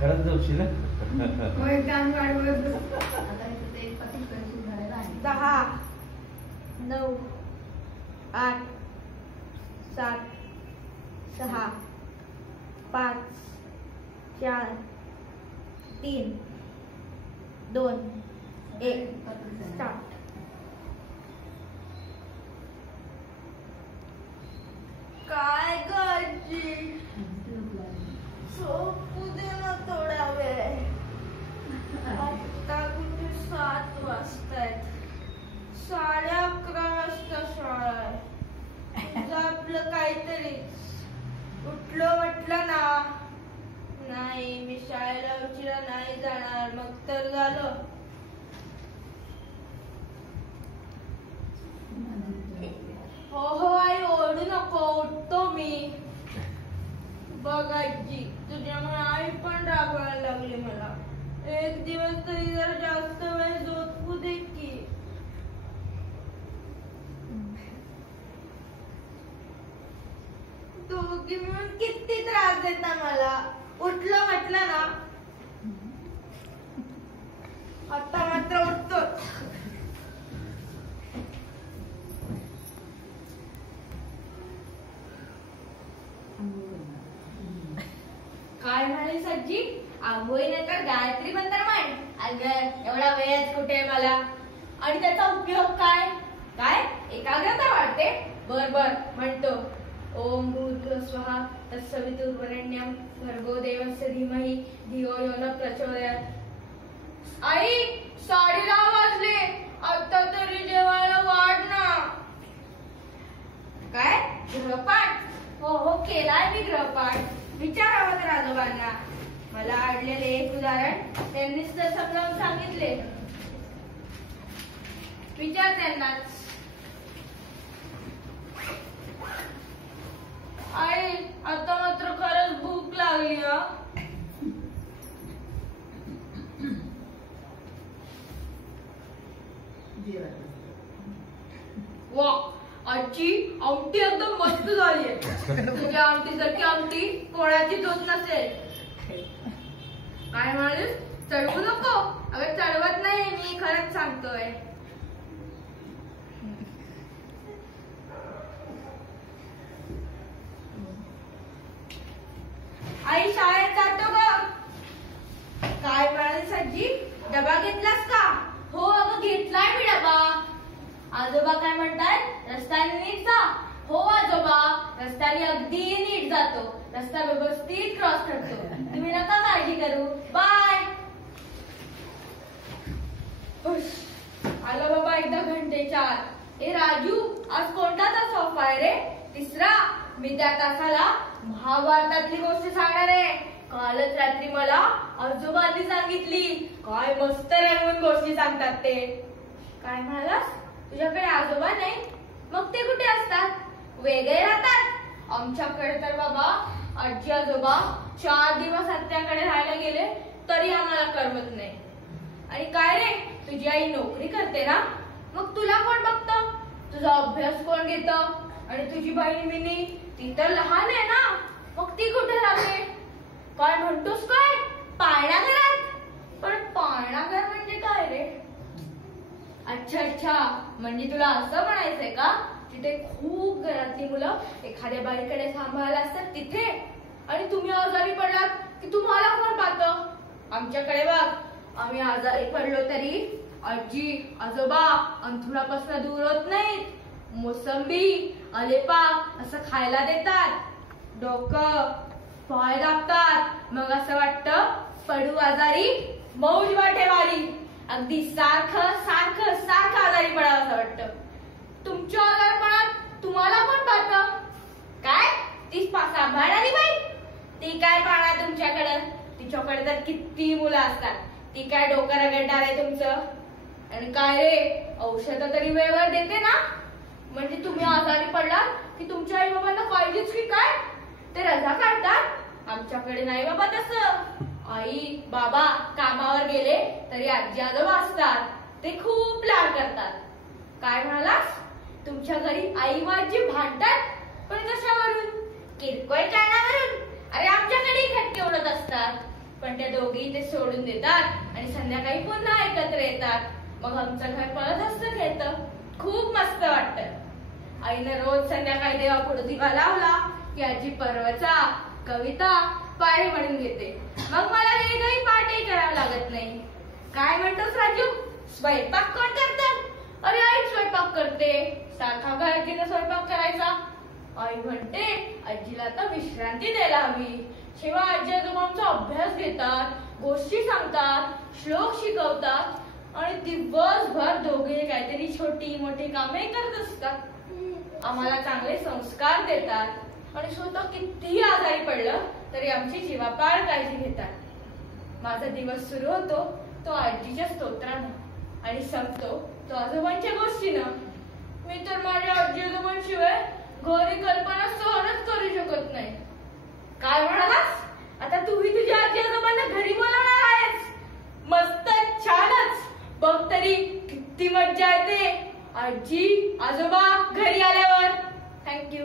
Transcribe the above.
खरंच जाऊशी ना. 10 9 8 7 6 5 4 3 2 1 स्टार्ट. काय गरजी झोपू दे ना थोडा वेळ. आता कुठे 7 वाजतायत. 11:30 वाजता शाळा आहे. तुझं आपलं काहीतरी उठलो म्हटलं ना. नाही मी शाळेला उशिरा नाही जाणार. मग तर झालं. हो हो आई ओरडू नको. उठतो मी. बघ आजी तुझ्यामुळे आई पण रागवायला लागली मला. एक दिवस तरी जरा जास्त वेळ झोपू दे की. दोघी मिळून किती त्रास देता मला. उठलो म्हटलं ना. आता मात्र उठतोच. काय म्हणाली सज्जी. आंघोळी नंतर गायत्री मंत्र म्हण. अगं एवढा वेळच कुठे मला. आणि त्याचा उपयोग काय. काय एकाग्रता वाढते. बर बर म्हणतो. ओम भूर्भुवः स्वः तत्सवितुर्वरेण्यं भर्गो देवस्य धीमहि धियो यो न प्रचोदयात्. आई 10:30 वाजले. आता तरी जेवायला वाढ ना. काय गृहपाठ. हो हो केलाय मी गृहपाठ. विचारावं तर आजोबांना. मला आवडलेले एक उदाहरण त्यांनीच तर समजावून सांगितले. विचार त्यांनाच. आई आता मात्र खरंच भूक लागली. वा आजची आमटी एकदम मस्त झाली आहे. तुझ्या आमटीसारखी आमटी कोणाचीच होत नसेल. काय म्हणालीस. चढवू नको. अगं चढवत नाही मी खरंच सांगतोय. आई शाळेत जातो ग. काय म्हणाली सज्जी. डबा घेतलास का. हो अगं घेतलाय मी डबा. आजोबा काय म्हणतात रस्त्याने नीट जा. हो आजोबा रस्त्याने अगदी नीट जातो. रस्ता व्यवस्थित क्रॉस करतो. तुम्ही नका काळजी करू. बाय. आलो बाबा एकदा घंटेच्या आत. ए राजू आज कोणता तास ऑफ आहे रे. 3रा. मी त्या तासाला महाभारतातली गोष्ट सांगणार आहे. कालच रात्री मला आजोबांनी सांगितली. काय मस्त रंगून गोष्टी सांगतात ते. काय म्हणालास. तुझ्याकडे आजोबा नाही. मग ते कुठे असतात. वेगळे राहतात. आमच्याकडे तर बाबा आजी आजोबा 4 दिवस आत्याकडे राहायला गेले तरी आम्हाला करमत नाही. आणि काय रे तुझी आई नोकरी करते ना. मग तुला कोण बघतं. तुझा अभ्यास कोण घेतं. आणि तुझी बहीण मिनी ती तर लहान आहे ना. मग ती कुठे राहते. काय म्हणतोस काय पाळणा घरात. पण पाळणा घर म्हणजे काय रे. अच्छा अच्छा म्हणजे तुला असं म्हणायचंय का जिथे खूप घरातली मुलं एखाद्या बाईकडे सांभाळायला असतात तिथे. आणि तुम्ही आजारी पडलात की तुम्हाला कोण पाहतं. आमच्याकडे बघ आम्ही आजारी पडलो तरी आजी आजोबा अंथरुणापासून दूर होत नाहीत. मोसंबी आलेपा असं खायला देतात. डोकं पाय दाबतात. मग असं वाटतं पडू आजारी मौज वाटेवाली. अगदी सारखं सारखं सारखं आजारी पडावं असं वाटतं. तुमच्या आजारपणात तुम्हाला कोण पाहतं. काय ती सांभाळणारी बाई. ती काय पाहणार तुमच्याकडं. तिच्याकडे तर किती मुलं असतात. ती काय डोकं रगडणार आहे तुमचं. आणि काय रे औषध तरी वेळेवर देते ना. म्हणजे तुम्ही आजारी पडलात की तुमच्या आई बाबांना पाहिजेच की काय. ते रजा काढतात. आमच्याकडे नाही बाबा तसं. आई बाबा कामावर गेले तरी आजी आजोबा असतात. ते खूप लाड करतात. काय म्हणालास तुमच्या घरी आई व आजी भांडतात. पण कशावरून. किरकोळ कारणावरून पण त्या दोघी ते सोडून देतात आणि संध्याकाळी पुन्हा एकत्र येतात. मग आमचं घर परत हसत खेळतं. खूप मस्त वाटतं. आईनं रोज संध्याकाळी देवापुढे दिवा लावला की आजी पर्वचा कविता पाढे म्हणून घेते. मग मला वेगळी पाठही करावं लागत नाही. काय म्हणतोस राजू, स्वयंपाक कोण करतात? अरे आई स्वयंपाक करते. सारखा काय आजीनं स्वयंपाक करायचा? आई म्हणते आजीला आता विश्रांती द्यायला हवी. शिवाय आजी आजोबा आमचा अभ्यास घेतात, गोष्टी सांगतात, श्लोक शिकवतात आणि दिवसभर दोघे काहीतरी छोटी मोठी कामे करत असतात. आम्हाला चांगले संस्कार देतात आणि स्वतः कितीही आजारी पडलं तरी आमची जीवापाड काळजी घेतात. माझा दिवस सुरू होतो तो आजीच्या स्तोत्रानं आणि संपतो तो आजोबांच्या गोष्टीनं. मी तर माझ्या आजी आजोबांशिवाय घरी कल्पना सहनच करू शकत नाही. काय म्हणालास? आता तूही तुझ्या आजी आजोबांना घरी बोलावणार आहेस? मस्त, छानच. बघ तरी किती मज्जा येते आजी आजोबा घरी आल्यावर. थँक्यू.